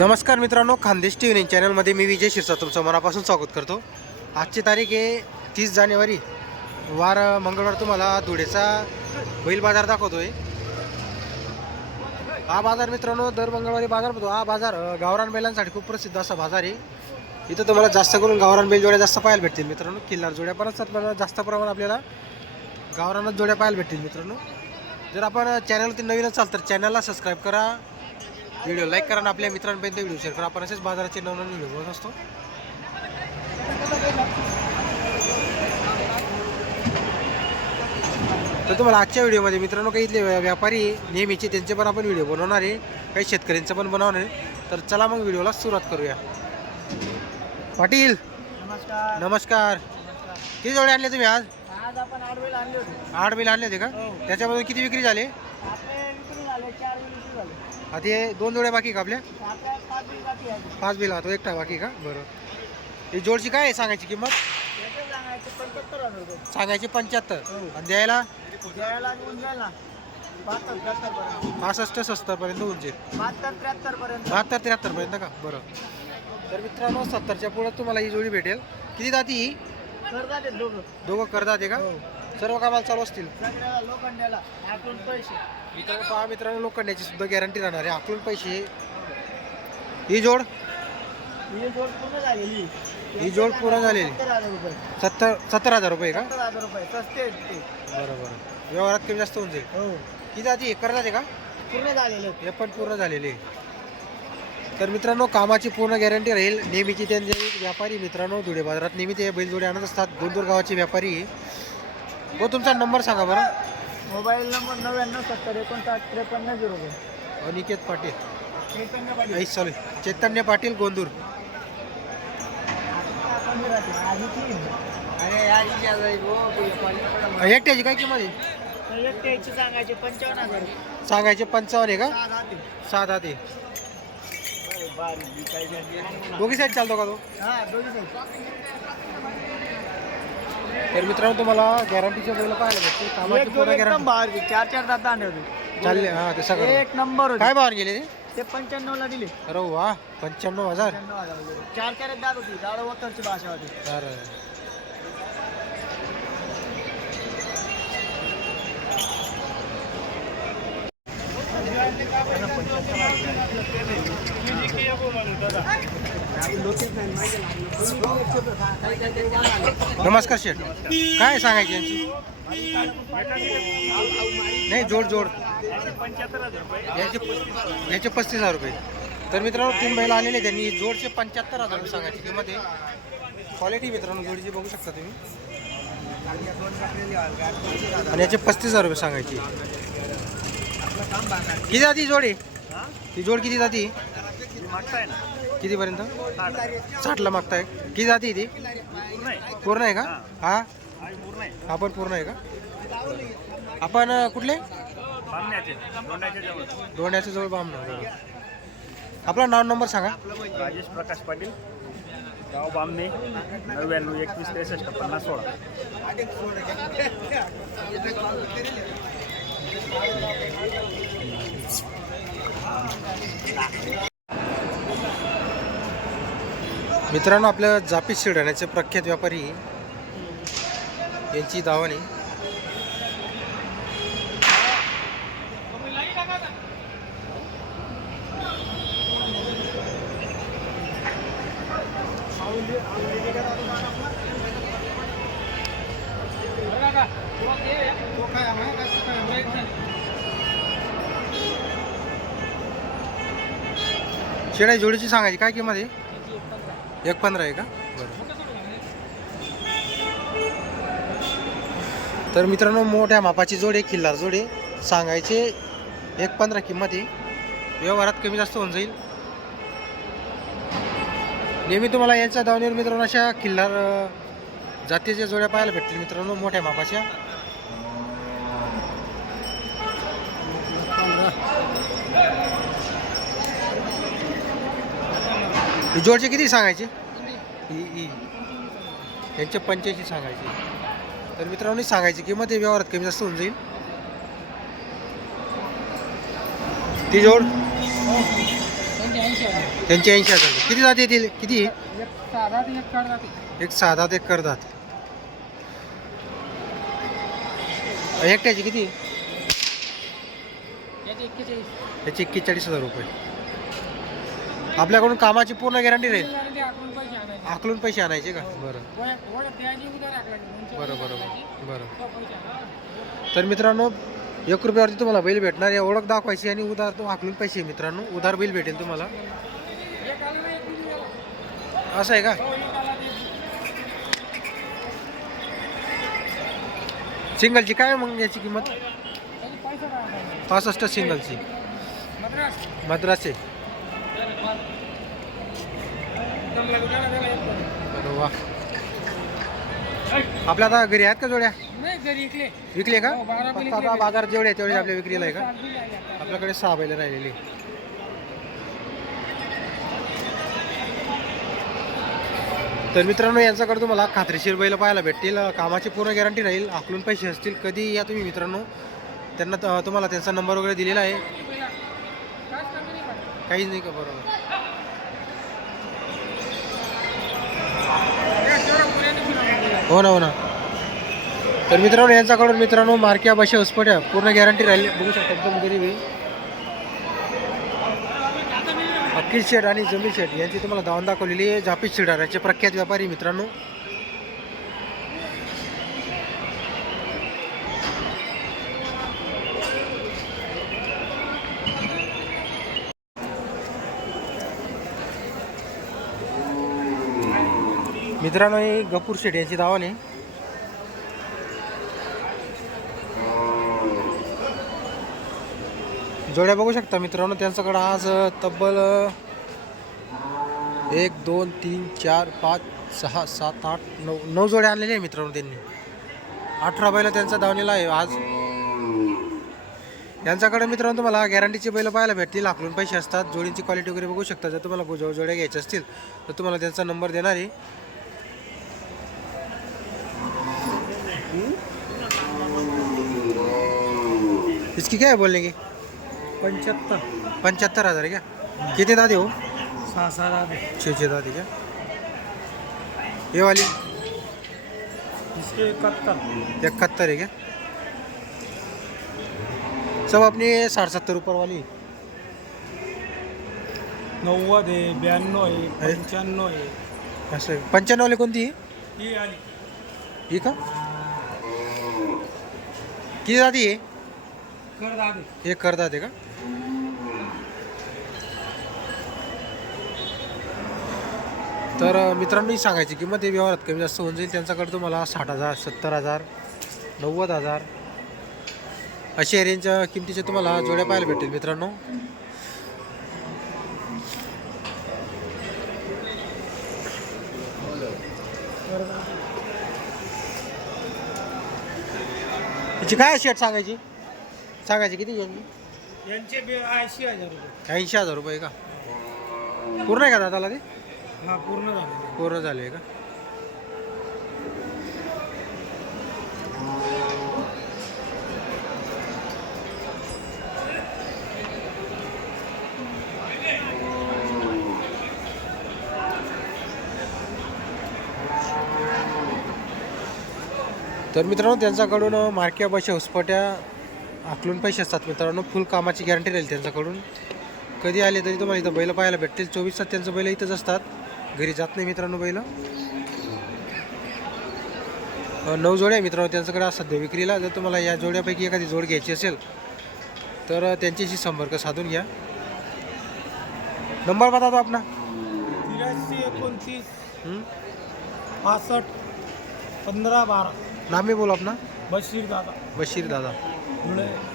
नमस्कार मित्रांनो Khandesh T V चॅनलमध्ये मी विजय शिरसा तुमचं मनापासून स्वागत करतो. आजची तारीख आहे तीस जानेवारी. वार मंगळवार तुम्हाला धुळेचा बैल बाजार दाखवतोय. हा बाजार मित्रांनो दर मंगळवारी बाजार होतो. हा बाजार गावरान बैलांसाठी खूप प्रसिद्ध असा बाजार आहे. इथं तुम्हाला जास्त करून गावरान बैल जोड्या जास्त पाहायला भेटतील मित्रांनो. किल्लार जोड्या पण असतात पण जास्त प्रमाणात आपल्याला गावरानच जोड्या पाहायला भेटतील मित्रांनो. जर आपण चॅनलवरती नवीन असाल तर चॅनलला सबस्क्राईब करा. व्हिडिओ लाईक करा आणि आपल्या मित्रांपर्यंत व्हिडिओ शेअर करा. आपण असेच बाजाराचे नवनवीन व्हिडिओ बघत असतो. तर तुम्हाला आजच्या व्हिडिओमध्ये मित्रांनो काही इथले व्या- व्यापारी नेहमीचे त्यांचे पण आपण व्हिडिओ बनवणार आहे. काही शेतकऱ्यांचं पण बनवणार आहे. तर चला मग व्हिडिओला सुरुवात करूया. पाटील नमस्कार. नमस्कार. किती जोडे आणले तुम्ही आज? आज आपण आडवेल आणले होते. आठ बिल आणले होते का? हो. त्याच्यामधून किती झाले? चार विक्री झाले. आता हे दोन जोड्या बाकी का आपल्या? पाच बिल हा तो एकटा बाकी का? बरं. ही जोडची काय आहे सांगायची किंमत? याचे सांगायचे पंच्याहत्तर हो. आणि द्यायला? बहात्तर त्र्याहत्तर पर्यंत. पासष्ट होऊन जाईल. बहात्तर त्र्याहत्तर पर्यंत. का? बरं. तर मित्रांनो सत्तरच्या पुढं तुम्हाला ही जोडी भेटेल. किती जाती ही? दोघं. आहे का? हो. सर्व कामाला चालू असतील. सगळ्याला लोखंड्याला आठवून पैसे. मित्रांनो पहा मित्रांनो लोखंडाची सुद्धा गॅरंटी राहणार आहे. आकलून पैसे. ही जोड? ही जोड पूर्ण झालेली. ही जोड पूर्ण झालेली. सत्तर हजार रुपये. सत्तर सत्तर हजार रुपये का? सत्तर हजार रुपये. सस्ते आहेत ते. बरं बरं व्यवहारात कमी जास्त होऊन जाईल. हो. किती जाती करतात आहे का? पूर्ण झालेले आहेत. हे पण पूर्ण झालेले. तर मित्रांनो कामाची पूर्ण गॅरंटी राहील. नेहमीची त्यांचे व्यापारी मित्रांनो धुळे बाजारात नेहमी ते बैलजोडे आणत असतात. दोन दोन गावाचे व्यापारी. हो तुमचा नंबर सांगा बरं. मोबाईल नंबर नव्याण्णव सत्तर एकोणसाठ त्रेपन्न झिरो दोन. अनिकेत पाटील. चैतन्य पाटील. चालू चैतन्य पाटील गोंदूर. एकट्याची काय किंमत आहे? सांगायचे पंचावन्न हजार. सांगायचे पंचावन्न आहे का. सात नाही. दोघी साईड चालतो का तो? हा दोन्ही साईड. तर मित्रांनो तुम्हाला गॅरंटीचे बैल पाहायला भेटते. कामाची एक जोड पूर्ण एकदम गॅरंटी बाहेर चार चार दात होते. चालले हां ते सगळं. एक नंबर होते. काय भावाने गेले ते? ते पंच्याण्णव ला दिले. अरे वा पंच्याण्णव हजार. पंच्याण्णव हजार वगैरे. चार कॅरेट दात होती. वक्करची भाषा होती. नमस्कार शेठ. काय सांगायची यांची? नाही जोड जोड. याचे याचे पस्तीस हजार रुपये. तर मित्रांनो तीन बैल आलेले त्यांनी जोडचे पंच्याहत्तर हजार रुपये सांगायची किंमत आहे. क्वालिटी मित्रांनो जोडीची बघू शकता तुम्ही. आणि याचे पस्तीस हजार रुपये सांगायची. किती जाती जोडी? ती जोड किती जाती? कितीपर्यंत? साठला मागताय. किती जाती ती? पूर्ण आहे. का? हा. हा? पण पूर्ण आहे. का? आपण अं, कुठले? दोंड्याच्या जवळ. बाम आपला नाव नंबर सांगा. राजेश प्रकाश पाटील. गाव बामणे. नव्याण्णव एकवीस त्रेसष्ट पन्नास सोळा. मित्रांनो आपल्या जापी शिरण्याचे प्रख्यात व्यापारी यांची धावणी शेळ्या जोडीची सांगायची काय किंमत आहे? एक पंधरा आहे का? बरं. तर मित्रांनो मोठ्या मापाची जोड आहे किल्लार जोड आहे. सांगायचे एक पंधरा किंमत आहे. व्यवहारात कमी जास्त होऊन जाईल. नेहमी तुम्हाला यांच्या दावणीवर मित्रांनो अशा किल्लार जातीच्या जोड्या पाहायला भेटतील मित्रांनो मोठ्या मापाच्या. ही जोडचे किती सांगायचे? ही यांचे पंच्याऐंशी सांगायचे. तर मित्रांनो सांगायची किंमत हे व्यवहारात कमी जास्त होऊन जाईल. ती जोड? त्यांचे ऐंशी हजार. किती जाती येतील? किती? एक साधा ते एक करतात एक सहा दात एक करतात एकट्याची किती? याचे त्याची एक्केचाळीस हजार रुपये. आपल्याकडून कामाची पूर्ण गॅरंटी राहील आकलून पैसे आणायचे. का? बरं. बरं. बरं बरं. तर मित्रांनो एक रुपयावरती तुम्हाला बैल भेटणार आहे. ओळख दाखवायची आणि उधार तो आकलून पैसे मित्रांनो. उधार बैल भेटेल तुम्हाला. असं आहे का? हो. सिंगलची काय मग याची किंमत? पासष्ट सिंगलची. मद्रास. मद्रासचे वा. आपल्या आता घरी आहेत का जोड्या? नाही घरी इकले विकले का? हो, बारा बैल फक्त आता विकले. बाजार जेवढे तेवढे आपल्या विक्रीला आहे का. आपल्याकडे सहा बैल राहिलेली. तर मित्रांनो यांच्याकडे तुम्हाला खात्रीशीर बैल पाहायला भेटतील. कामाची पूर्ण गॅरंटी राहील. आकलून पैसे असतील. कधी या तुम्ही मित्रांनो त्यांना त- तुम्हाला त्यांचा नंबर वगैरे दिलेला आहे काच कमी नाही पडत. काहीच नाही का बरोबर? हो ना हो ना. तर मित्रांनो यांच्याकडून मित्रांनो मार्क्या भाषा उसपट्या पूर्ण गॅरंटी राहिली. बघू शकता एकदम गरीब आहे. शेठ आणि जमील शेठ यांची तुम्हाला दावण दाखवलेली आहे. झापी शेडार याचे प्रख्यात व्यापारी मित्रांनो. मित्रांनो हे गपूर शेठ यांची दावण आहे. जोड्या बघू शकता मित्रांनो त्यांच्याकडं आज तब्बल एक दोन तीन चार पाच सहा सात आठ नऊ नऊ जोड्या आणलेल्या आहे मित्रांनो त्यांनी. अठरा बैल त्यांचा दावणीला आहे आज. यांच्याकडे मित्रांनो तुम्हाला गॅरंटीचे बैल पाहायला भेटतील आकलून पैसे असतात जोडींची क्वालिटी वगैरे बघू शकता. जर तुम्हाला जो जोड्या घ्यायच्या असतील तर तुम्हाला त्यांचा नंबर देणार आहे. इसकी क्या है बोलने की पंच्याहत्तर पंच्याहत्तर हज़ार है क्या? कितने दादी हो? सात सहा दहा छः छः दादे क्या? ये वाली? इसके इकहत्तर। इकहत्तर है क्या? सब अपनी साठ सत्तर ऊपर वाली? नव्वद आहे ब्याण्णव आहे? पंच्याण्णव आहे असं आहे. कोणती आहे? ही आली ही? का किती दादी आहे कर दादे एक करदात आहे का? तर अं, मित्रांनो ही सांगायची किंमत हे व्यवहारात कमी जास्त होऊन जाईल. त्यांच्याकडे तुम्हाला साठ हजार सत्तर हजार नव्वद हजार अशा रेंजच्या किमतीचे तुम्हाला जोड्या पाहायला भेटेल मित्रांनो. हिची काय शेट सांगायची? सांगायची किती यांची यांचे ऐंशी हजार रुपये. ऐंशी हजार रुपये का? पूर्ण आहे का दादाला ते? हा पूर्ण झाले. पूर्ण झाले का? तर मित्रांनो त्यांच्याकडून मार्क्या बशा हुसपट्या आकलून पैसे असतात मित्रांनो. फुल कामाची गॅरंटी राहील त्यांच्याकडून. कधी आले तरी तुम्हाला इथं बैल पाहायला भेटतील. चोवीस तास त्यांचं बैल इथंच असतात. घरी जात नाही मित्रांनो बैल. नऊ जोड्या मित्रांनो त्यांच्याकडे सध्या विक्रीला. जर तुम्हाला या जोड्यापैकी एखादी जोड घ्यायची असेल तर त्यांच्याशी संपर्क साधून घ्या. नंबर बता दो त्र्याऐंशी एकोणतीस? पासष्ट. पंधरा बारा. नाम बोलो अपना बशीर दादा. बशीर दादा. धुळे